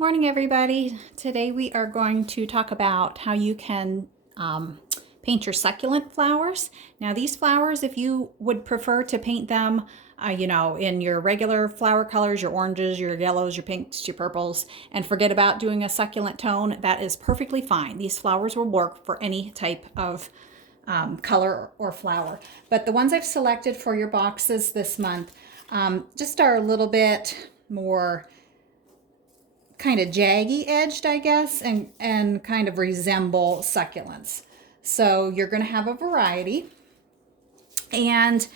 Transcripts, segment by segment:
Morning, everybody. Today we are going to talk about how you can paint your succulent flowers. Now these flowers, if you would prefer to paint them, in your regular flower colors, your oranges, your yellows, your pinks, your purples, and forget about doing a succulent tone, that is perfectly fine. These flowers will work for any type of color or flower. But the ones I've selected for your boxes this month just are a little bit more kind of jaggy edged, I guess, and kind of resemble succulents. So you're going to have a variety. And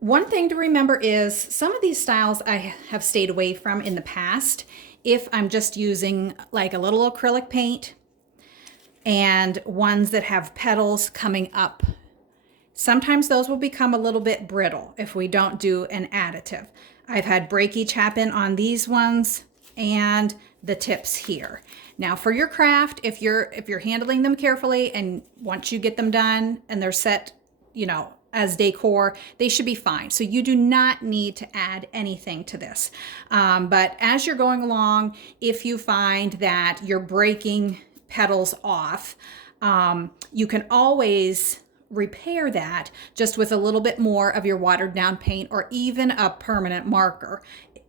one thing to remember is some of these styles I have stayed away from in the past if I'm just using like a little acrylic paint and ones that have petals coming up. Sometimes those will become a little bit brittle if we don't do an additive. I've had breakage happen on these ones and the tips here. Now for your craft, if you're handling them carefully and once you get them done and they're set, as decor, they should be fine. So you do not need to add anything to this. But as you're going along, if you find that you're breaking petals off, you can always repair that just with a little bit more of your watered down paint or even a permanent marker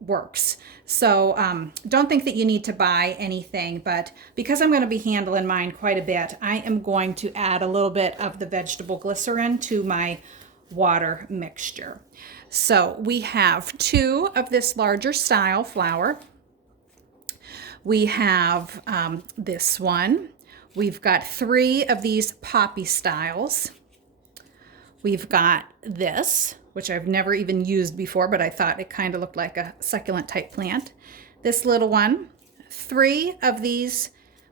works. So don't think that you need to buy anything, but because I'm going to be handling mine quite a bit, I am going to add a little bit of the vegetable glycerin to my water mixture. So we have 2 of this larger style flower. We have this one. We've got 3 of these poppy styles. We've got this, which I've never even used before, but I thought it kind of looked like a succulent type plant. This little one, 3 of these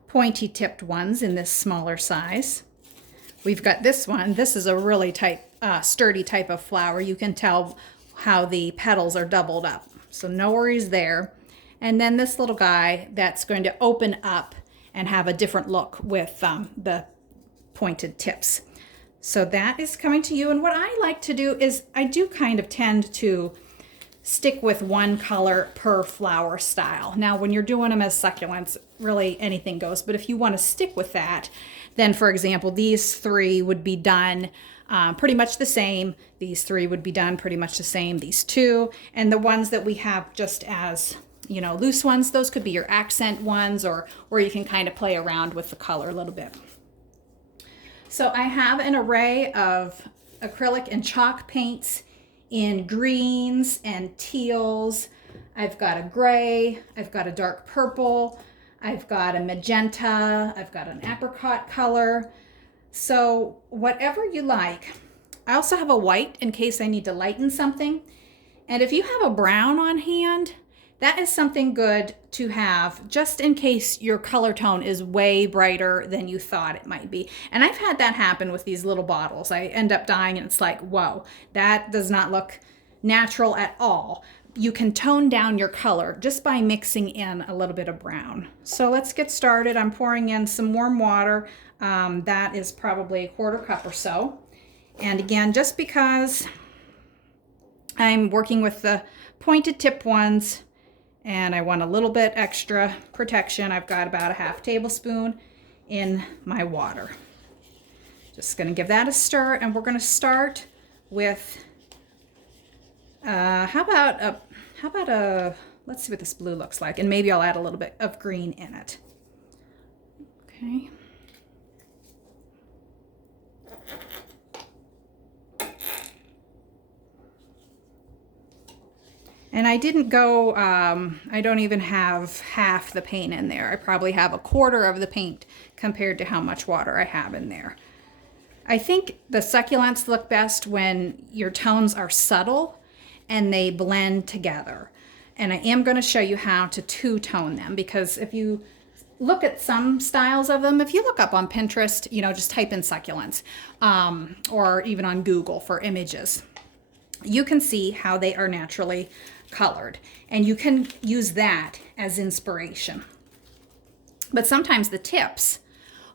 pointy tipped ones in this smaller size. We've got this one. This is a really sturdy type of flower. You can tell how the petals are doubled up. So no worries there. And then this little guy that's going to open up and have a different look with the pointed tips. So that is coming to you. And what I like to do is I do kind of tend to stick with one color per flower style. Now, when you're doing them as succulents, really anything goes. But if you want to stick with that, then for example, these 3 would be done pretty much the same. These 3 would be done pretty much the same. These 2, and the ones that we have just as loose ones, those could be your accent ones, or you can kind of play around with the color a little bit. So I have an array of acrylic and chalk paints in greens and teals. I've got a gray, I've got a dark purple, I've got a magenta, I've got an apricot color. So whatever you like. I also have a white in case I need to lighten something. And if you have a brown on hand, that is something good to have just in case your color tone is way brighter than you thought it might be. And I've had that happen with these little bottles. I end up dying and it's like, whoa, that does not look natural at all. You can tone down your color just by mixing in a little bit of brown. So let's get started. I'm pouring in some warm water. That is probably a 1/4 cup or so. And again, just because I'm working with the pointed tip ones, and I want a little bit extra protection, I've got about a 1/2 tablespoon in my water. Just going to give that a stir, and we're going to start with how about a let's see what this blue looks like, and maybe I'll add a little bit of green in it. Okay. And I didn't go, I don't even have half the paint in there. I probably have a 1/4 of the paint compared to how much water I have in there. I think the succulents look best when your tones are subtle and they blend together. And I am going to show you how to two-tone them, because if you look at some styles of them, if you look up on Pinterest, just type in succulents, or even on Google for images, you can see how they are naturally colored, and you can use that as inspiration. But sometimes the tips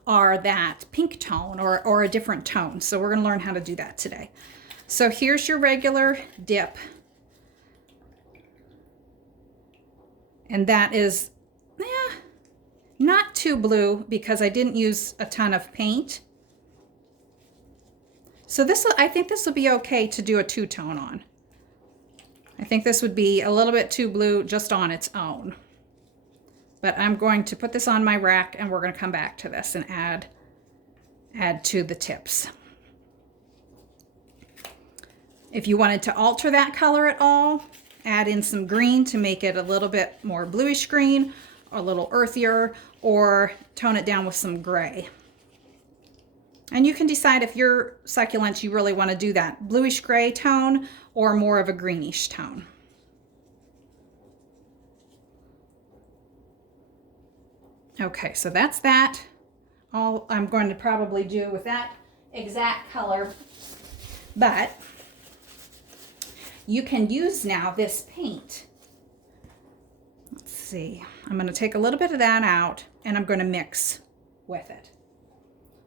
are that pink tone or a different tone, so we're going to learn how to do that today. So here's your regular dip, and that is too blue because I didn't use a ton of paint. So I think this will be okay to do a two-tone on. I think this would be a little bit too blue just on its own. But I'm going to put this on my rack and we're going to come back to this and add to the tips. If you wanted to alter that color at all, add in some green to make it a little bit more bluish green, or a little earthier, or tone it down with some gray. And you can decide if your succulents you really want to do that bluish gray tone or more of a greenish tone. Okay, so that's that. All I'm going to probably do with that exact color, but you can use now this paint. Let's see, I'm going to take a little bit of that out and I'm going to mix with it.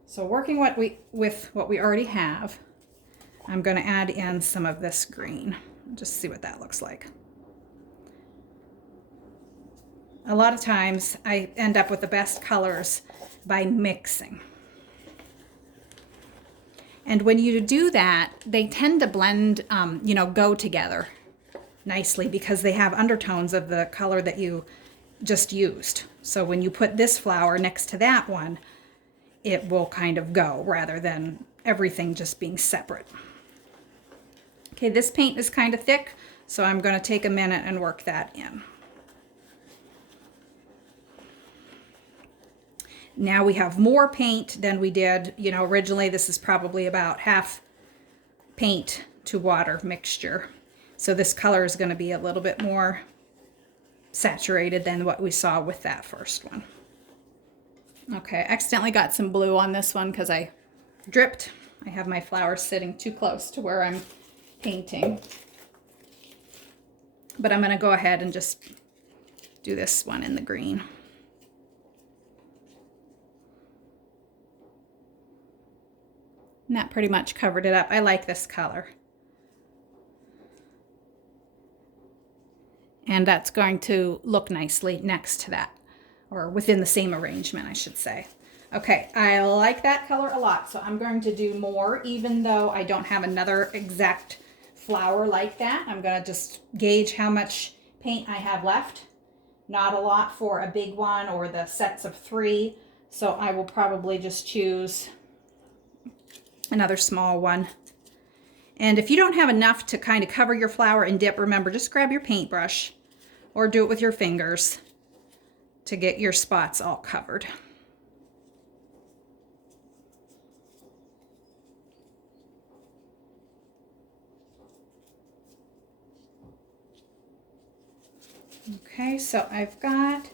So working with what we already have, I'm going to add in some of this green. Just see what that looks like. A lot of times I end up with the best colors by mixing. And when you do that, they tend to blend, go together nicely because they have undertones of the color that you just used. So when you put this flower next to that one, it will kind of go rather than everything just being separate. Okay, this paint is kind of thick, so I'm going to take a minute and work that in. Now we have more paint than we did, originally. This is probably about half paint to water mixture. So this color is going to be a little bit more saturated than what we saw with that first one. Okay, I accidentally got some blue on this one because I dripped. I have my flowers sitting too close to where I'm painting. But I'm going to go ahead and just do this one in the green. And that pretty much covered it up. I like this color. And that's going to look nicely next to that, or within the same arrangement, I should say. Okay, I like that color a lot, so I'm going to do more, even though I don't have another exact flower like that. I'm going to just gauge how much paint I have left. Not a lot for a big one or the sets of 3, so I will probably just choose another small one. And if you don't have enough to kind of cover your flower and dip, remember, just grab your paintbrush or do it with your fingers to get your spots all covered. Okay, so I've got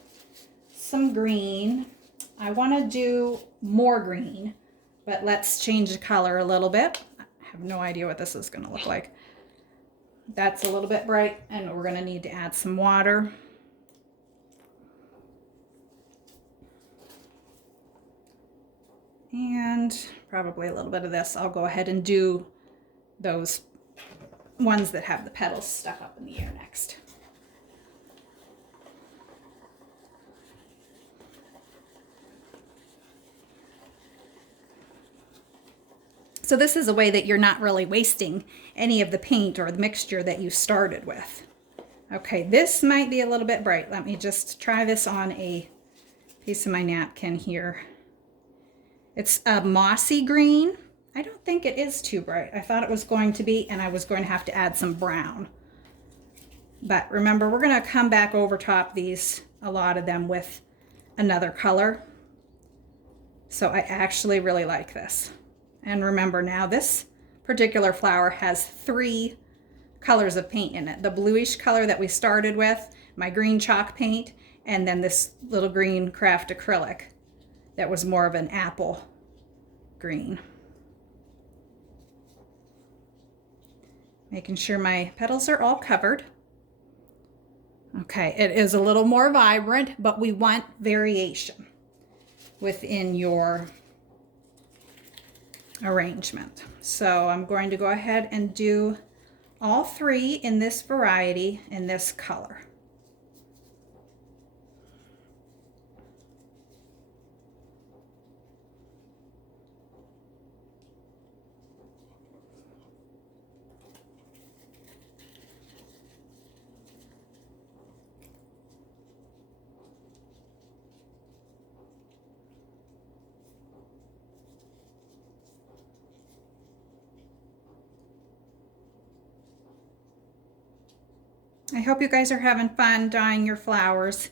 some green. I want to do more green, but let's change the color a little bit. I have no idea what this is going to look like. That's a little bit bright, and we're going to need to add some water. And probably a little bit of this. I'll go ahead and do those ones that have the petals stuck up in the air next. So this is a way that you're not really wasting any of the paint or the mixture that you started with. Okay, this might be a little bit bright. Let me just try this on a piece of my napkin here. It's a mossy green. I don't think it is too bright. I thought it was going to be, and I was going to have to add some brown. But remember, we're going to come back over top these, a lot of them, with another color. So I actually really like this. And remember now, this particular flower has 3 colors of paint in it. The bluish color that we started with, my green chalk paint, and then this little green craft acrylic that was more of an apple green. Making sure my petals are all covered. Okay, it is a little more vibrant, but we want variation within your arrangement. So I'm going to go ahead and do all 3 in this variety in this color. I hope you guys are having fun dyeing your flowers.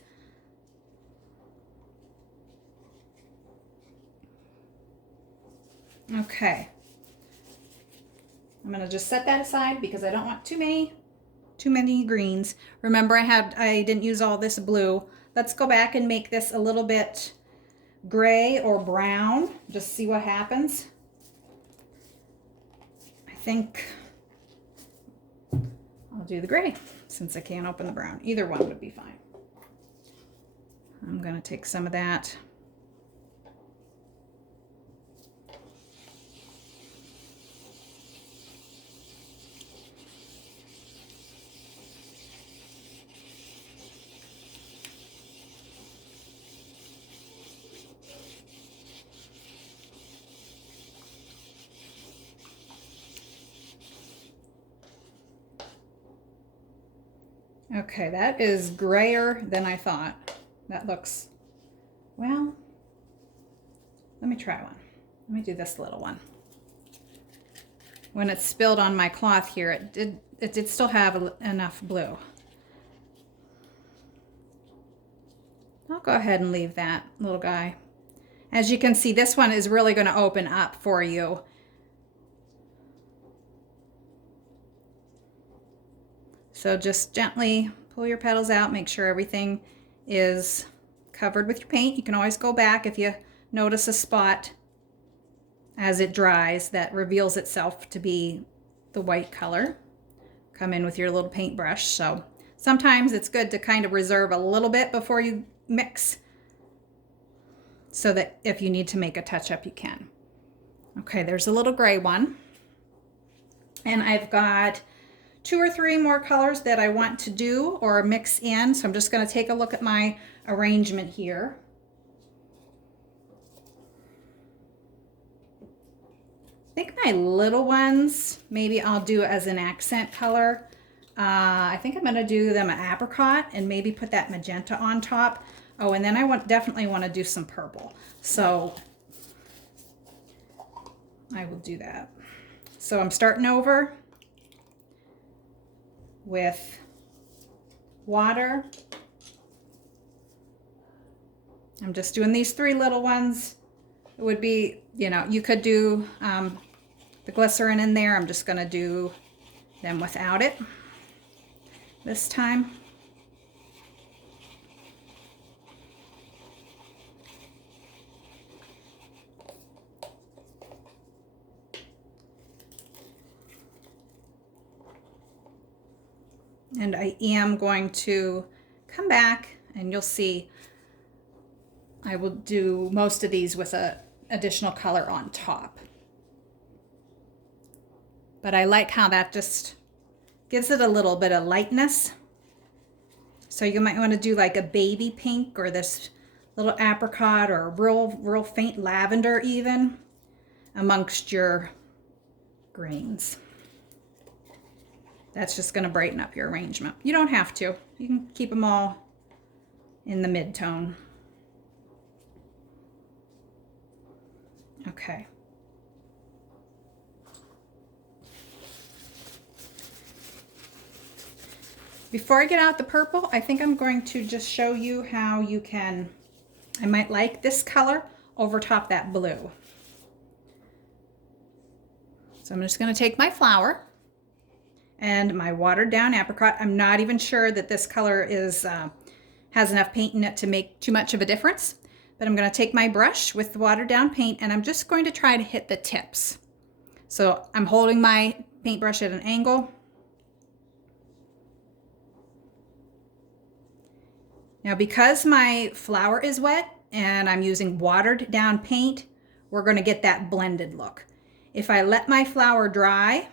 Okay. I'm gonna just set that aside because I don't want too many greens. Remember I didn't use all this blue. Let's go back and make this a little bit gray or brown. Just see what happens. I think I'll do the gray since I can't open the brown. Either one would be fine. I'm gonna take some of that. Okay, that is grayer than I thought. That looks, well, let me try one. Let me do this little one. When it spilled on my cloth here, it did still have enough blue. I'll go ahead and leave that little guy. As you can see, this one is really going to open up for you. So just gently pull your petals out, make sure everything is covered with your paint. You can always go back if you notice a spot as it dries that reveals itself to be the white color. Come in with your little paintbrush. So sometimes it's good to kind of reserve a little bit before you mix so that if you need to make a touch-up, you can. Okay, there's a little gray one. And I've got 2 or 3 more colors that I want to do or mix in. So I'm just going to take a look at my arrangement here. I think my little ones, maybe I'll do as an accent color. I think I'm going to do them an apricot and maybe put that magenta on top. Oh, and then I definitely want to do some purple. So I will do that. So I'm starting over with water. I'm just doing these 3 little ones. It would be, you know, you could do the glycerin in there. I'm just going to do them without it this time. And I am going to come back and you'll see I will do most of these with an additional color on top. But I like how that just gives it a little bit of lightness. So you might want to do like a baby pink or this little apricot or real faint lavender even amongst your greens. That's just going to brighten up your arrangement. You don't have to. You can keep them all in the mid-tone. Okay. Before I get out the purple, I think I'm going to just show you how you can, I might like this color over top that blue. So I'm just going to take my flower and my watered down apricot. I'm not even sure that this color is has enough paint in it to make too much of a difference, but I'm going to take my brush with the watered down paint and I'm just going to try to hit the tips. So I'm holding my paintbrush at an angle. Now because my flower is wet and I'm using watered down paint, we're going to get that blended look. If I let my flower dry,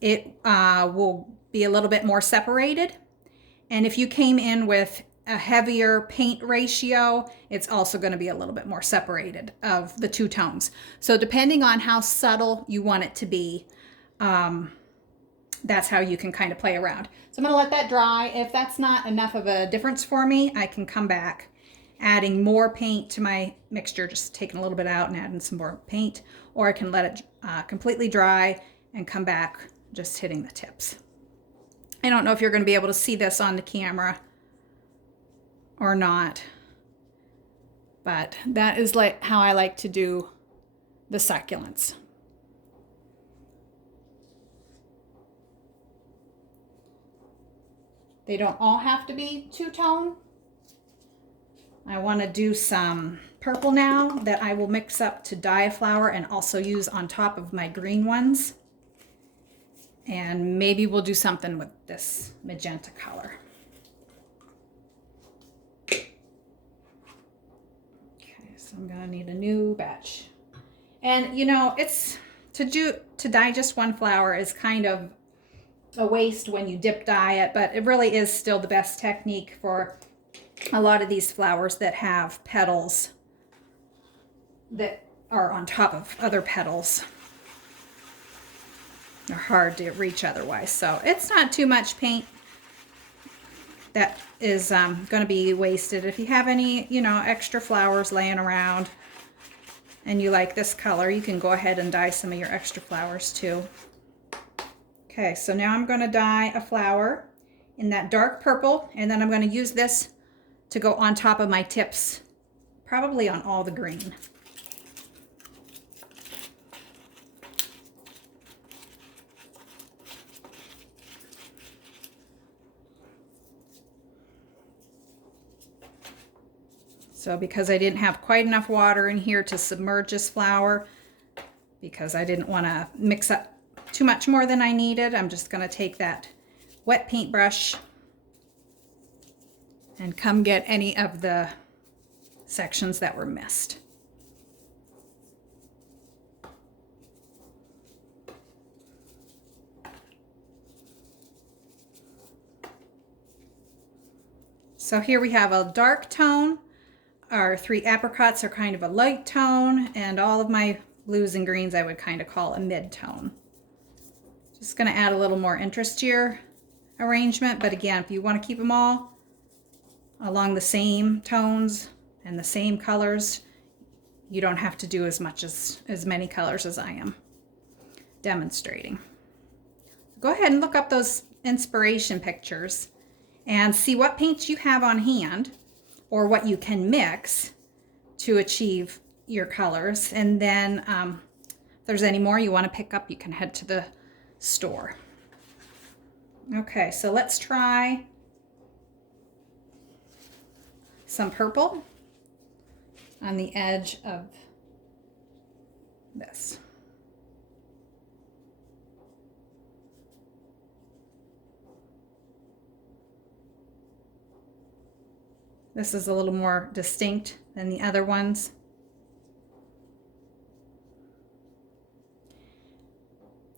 it will be a little bit more separated. And if you came in with a heavier paint ratio, it's also going to be a little bit more separated of the 2 tones. So depending on how subtle you want it to be, that's how you can kind of play around. So I'm going to let that dry. If that's not enough of a difference for me, I can come back adding more paint to my mixture, just taking a little bit out and adding some more paint, or I can let it completely dry and come back just hitting the tips. I don't know if you're going to be able to see this on the camera or not, but that is like how I like to do the succulents. They don't all have to be two-tone. I want to do some purple now that I will mix up to dye a flower and also use on top of my green ones. And maybe we'll do something with this magenta color. Okay, so I'm gonna need a new batch. And you know, it's to dye just one flower is kind of a waste when you dip dye it, but it really is still the best technique for a lot of these flowers that have petals that are on top of other petals. They're hard to reach otherwise, so it's not too much paint that is going to be wasted. If you have any, you know, extra flowers laying around and you like this color, you can go ahead and dye some of your extra flowers too. Okay, so now I'm going to dye a flower in that dark purple, and then I'm going to use this to go on top of my tips, probably on all the green. So because I didn't have quite enough water in here to submerge this flower, because I didn't want to mix up too much more than I needed, I'm just going to take that wet paintbrush and come get any of the sections that were missed. So here we have a dark tone. Our 3 apricots are kind of a light tone, and all of my blues and greens I would kind of call a mid-tone. Just going to add a little more interest to your arrangement, but again, if you want to keep them all along the same tones and the same colors, you don't have to do as many colors as I am demonstrating. Go ahead and look up those inspiration pictures and see what paints you have on hand or what you can mix to achieve your colors. And then if there's any more you want to pick up, you can head to the store. Okay, so let's try some purple on the edge of this. This is a little more distinct than the other ones.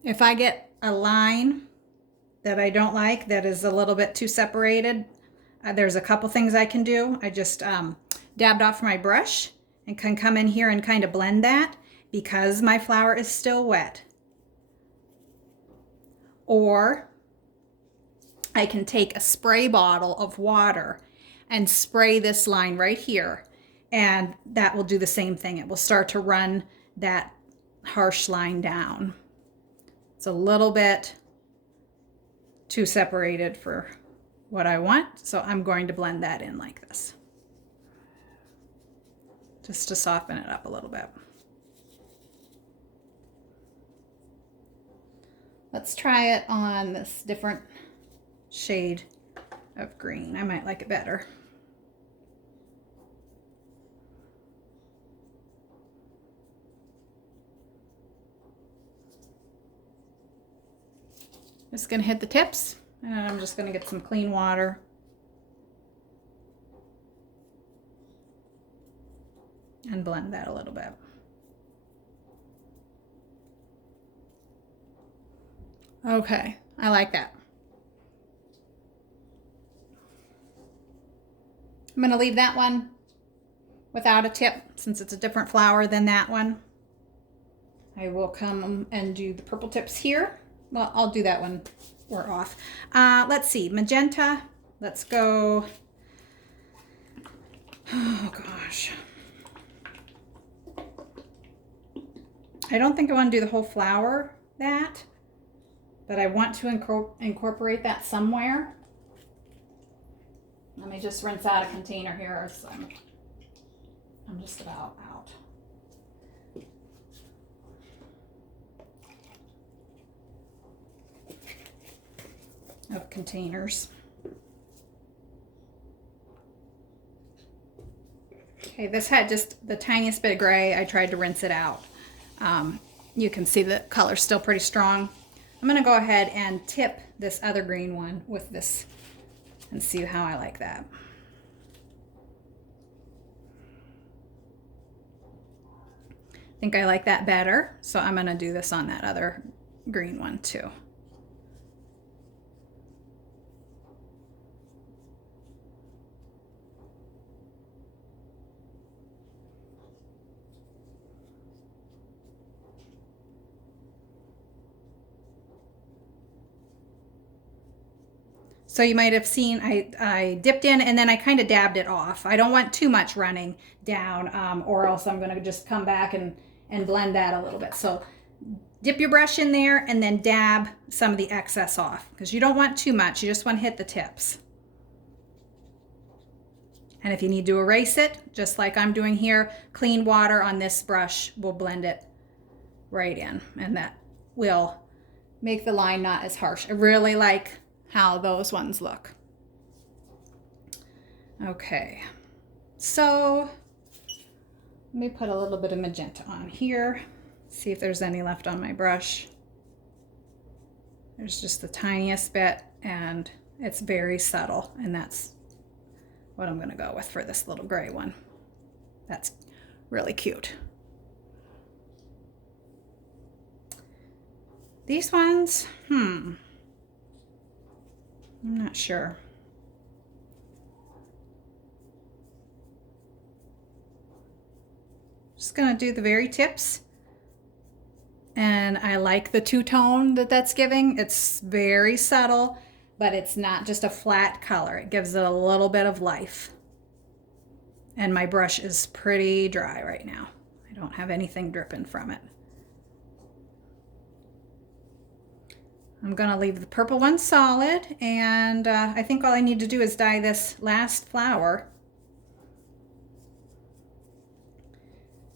If I get a line that I don't like, that is a little bit too separated, there's a couple things I can do. I just dabbed off my brush and can come in here and kind of blend that because my flower is still wet. Or I can take a spray bottle of water and spray this line right here, and that will do the same thing. It will start to run that harsh line down. It's a little bit too separated for what I want, so I'm going to blend that in like this, just to soften it up a little bit. Let's try it on this different shade of green. I might like it better. Just gonna hit the tips, and then I'm just gonna get some clean water and blend that a little bit. Okay, I like that. I'm gonna leave that one without a tip since it's a different flower than that one. I will come and do the purple tips here. Well, I'll do that when we're off. Let's see, magenta. Let's go. Oh gosh. I don't think I want to do the whole flower that, but I want to incorporate that somewhere. Let me just rinse out a container here. So I'm just about out. Of containers. Okay, this had just the tiniest bit of gray. I tried to rinse it out. You can see the color's still pretty strong. I'm gonna go ahead and tip this other green one with this and see how I like that. I think I like that better, so I'm gonna do this on that other green one too. So you might have seen I dipped in and then I kind of dabbed it off. I don't want too much running down or else I'm going to just come back and blend that a little bit. So dip your brush in there and then dab some of the excess off because you don't want too much. You just want to hit the tips. And if you need to erase it, just like I'm doing here, clean water on this brush will blend it right in, and that will make the line not as harsh. I really like how those ones look. Okay, so let me put a little bit of magenta on here, see if there's any left on my brush. There's just the tiniest bit, and it's very subtle, and that's what I'm gonna go with for this little gray one. That's really cute. These ones, I'm not sure. Just gonna do the very tips. And I like the two-tone that's giving. It's very subtle, but it's not just a flat color. It gives it a little bit of life. And my brush is pretty dry right now. I don't have anything dripping from it. I'm gonna leave the purple one solid, and I think all I need to do is dye this last flower.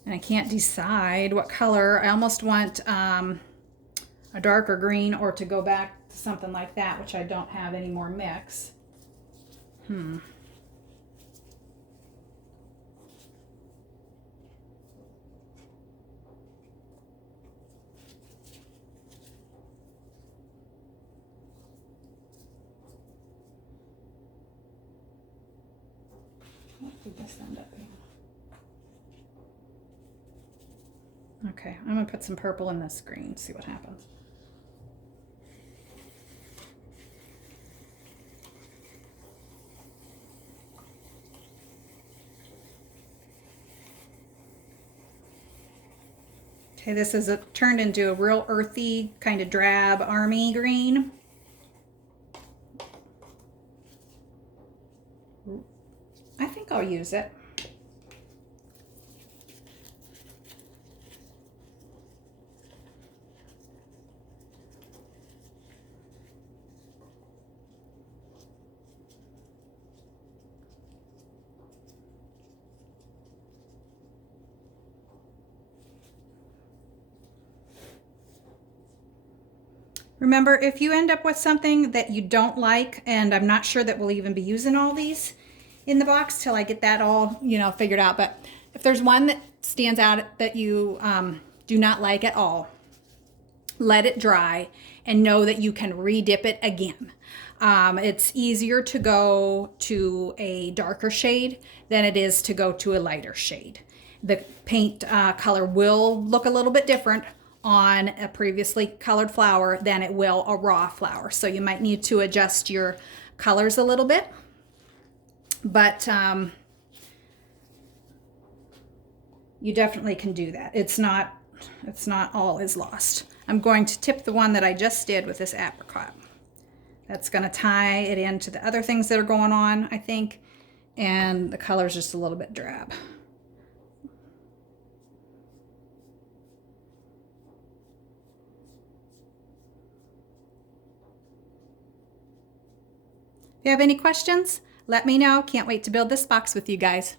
And I can't decide what color. I almost want a darker green or to go back to something like that, which I don't have any more mix. What did this end up being? Okay, I'm gonna put some purple in this green, see what happens. Okay, this is turned into a real earthy, kind of drab army green. I think I'll use it. Remember, if you end up with something that you don't like, and I'm not sure that we'll even be using all these in the box till I get that all, figured out. But if there's one that stands out that you do not like at all, let it dry and know that you can re-dip it again. It's easier to go to a darker shade than it is to go to a lighter shade. The paint color will look a little bit different on a previously colored flower than it will a raw flower. So you might need to adjust your colors a little bit. But you definitely can do that. It's not all is lost. I'm going to tip the one that I just did with this apricot. That's going to tie it into the other things that are going on, I think. And the color's just a little bit drab. If you have any questions, let me know. Can't wait to build this box with you guys.